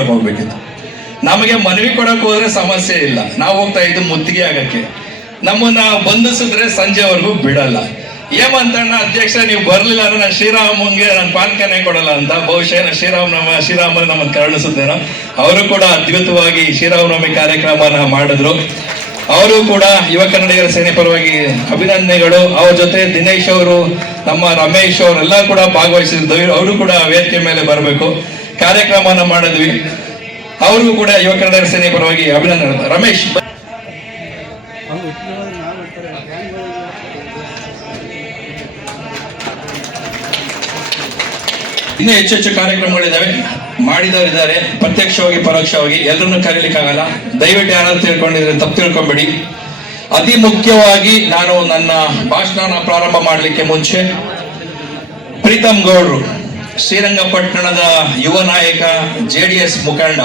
ಕೊಡಕ್ ಹೋಗ್ಬೇಕಿತ್ತು. ನಮಗೆ ಮನವಿ ಕೊಡಕ್ ಹೋದ್ರೆ ಸಮಸ್ಯೆ ಇಲ್ಲ, ನಾವು ಹೋಗ್ತಾ ಇದ್ದು ಮುತ್ತಿಗೆ ಆಗಕ್ಕೆ. ನಮ್ಮನ್ನ ಬಂಧಿಸಿದ್ರೆ ಸಂಜೆವರೆಗೂ ಬಿಡಲ್ಲ. ಏಮಂತಣ್ಣ ಅಧ್ಯಕ್ಷ ನೀವು ಬರ್ಲಿಲ್ಲ ಅಂದ್ರೆ ನಾನು ಶ್ರೀರಾಮಂಗೆ ನಾನು ಪಾಲ್ಕನೆ ಕೊಡಲ್ಲ ಅಂತ. ಬಹುಶಃ ಶ್ರೀರಾಮನ ನಮ್ಮನ್ನು ಕರುಣಿಸಿದ್ದೇನೋ. ಅವರು ಕೂಡ ಅದ್ಭುತವಾಗಿ ಶ್ರೀರಾಮನವಮಿ ಕಾರ್ಯಕ್ರಮನ ಮಾಡಿದ್ರು. ಅವರು ಕೂಡ ಯುವ ಕನ್ನಡಿಗರ ಸೇನೆ ಪರವಾಗಿ ಅಭಿನಂದನೆಗಳು. ಅವ್ರ ಜೊತೆ ದಿನೇಶ್ ಅವರು, ನಮ್ಮ ರಮೇಶ್ ಅವರೆಲ್ಲ ಕೂಡ ಭಾಗವಹಿಸಿದ್ರು. ಅವರು ಕೂಡ ವೇದಿಕೆ ಮೇಲೆ ಬರಬೇಕು. ಕಾರ್ಯಕ್ರಮನ ಮಾಡಿದ್ವಿ. ಅವ್ರಿಗೂ ಕೂಡ ಯುವ ಕನ್ನಡಿಗರ ಸೇನೆ ಪರವಾಗಿ ಅಭಿನಂದನೆ. ರಮೇಶ್ ಇನ್ನೂ ಹೆಚ್ಚು ಕಾರ್ಯಕ್ರಮಗಳಿದ್ದಾವೆ, ಮಾಡಿದವರಿದ್ದಾರೆ, ಪ್ರತ್ಯಕ್ಷವಾಗಿ ಪರೋಕ್ಷವಾಗಿ. ಎಲ್ಲರನ್ನೂ ಕರೀಲಿಕ್ಕಾಗಲ್ಲ. ದಯವಿಟ್ಟು ಯಾರಾದ್ರೂ ತಿಳ್ಕೊಂಡಿದ್ರೆ ತಪ್ಪು ತಿಳ್ಕೊಂಬೇಡಿ. ಅತಿ ಮುಖ್ಯವಾಗಿ ನಾನು ನನ್ನ ಭಾಷಣ ಪ್ರಾರಂಭ ಮಾಡಲಿಕ್ಕೆ ಮುಂಚೆ ಪ್ರೀತಮ್ ಗೌಡ್ರು, ಶ್ರೀರಂಗಪಟ್ಟಣದ ಯುವ ನಾಯಕ, JDS ಮುಖಂಡ,